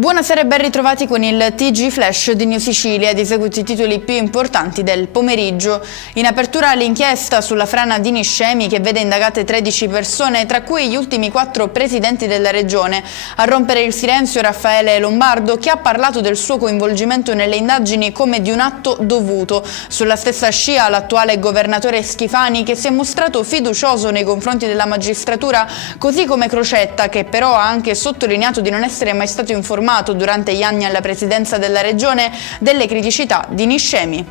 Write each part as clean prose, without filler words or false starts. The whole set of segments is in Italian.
Buonasera e ben ritrovati con il TG Flash di New Sicilia, di seguito i titoli più importanti del pomeriggio. In apertura l'inchiesta sulla frana di Niscemi che vede indagate 13 persone, tra cui gli ultimi 4 presidenti della regione. A rompere il silenzio Raffaele Lombardo, che ha parlato del suo coinvolgimento nelle indagini come di un atto dovuto. Sulla stessa scia l'attuale governatore Schifani, che si è mostrato fiducioso nei confronti della magistratura, così come Crocetta, che però ha anche sottolineato di non essere mai stato informato durante gli anni alla presidenza della regione delle criticità di Niscemi.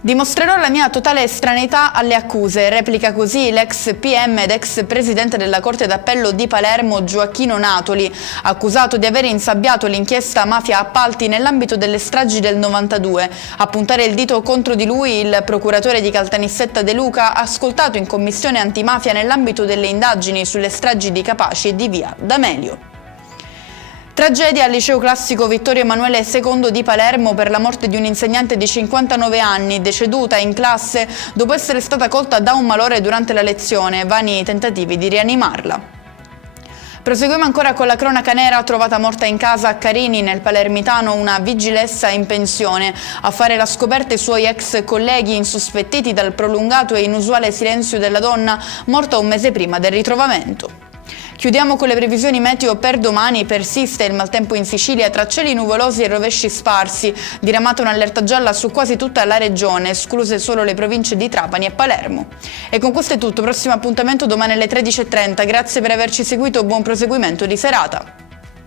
Dimostrerò la mia totale estraneità alle accuse, replica così l'ex PM ed ex presidente della Corte d'Appello di Palermo Gioacchino Natoli, accusato di aver insabbiato l'inchiesta mafia appalti nell'ambito delle stragi del 92. A puntare il dito contro di lui il procuratore di Caltanissetta De Luca, ascoltato in commissione antimafia nell'ambito delle indagini sulle stragi di Capaci e di via D'Amelio. Tragedia al liceo classico Vittorio Emanuele II di Palermo per la morte di un'insegnante di 59 anni, deceduta in classe dopo essere stata colta da un malore durante la lezione, vani tentativi di rianimarla. Proseguiamo ancora con la cronaca nera. Trovata morta in casa a Carini, nel Palermitano, una vigilessa in pensione. A fare la scoperta i suoi ex colleghi insospettiti dal prolungato e inusuale silenzio della donna, morta un mese prima del ritrovamento. Chiudiamo con le previsioni meteo per domani. Persiste il maltempo in Sicilia tra cieli nuvolosi e rovesci sparsi, diramata un'allerta gialla su quasi tutta la regione, escluse solo le province di Trapani e Palermo. E con questo è tutto, prossimo appuntamento domani alle 13:30, grazie per averci seguito, buon proseguimento di serata.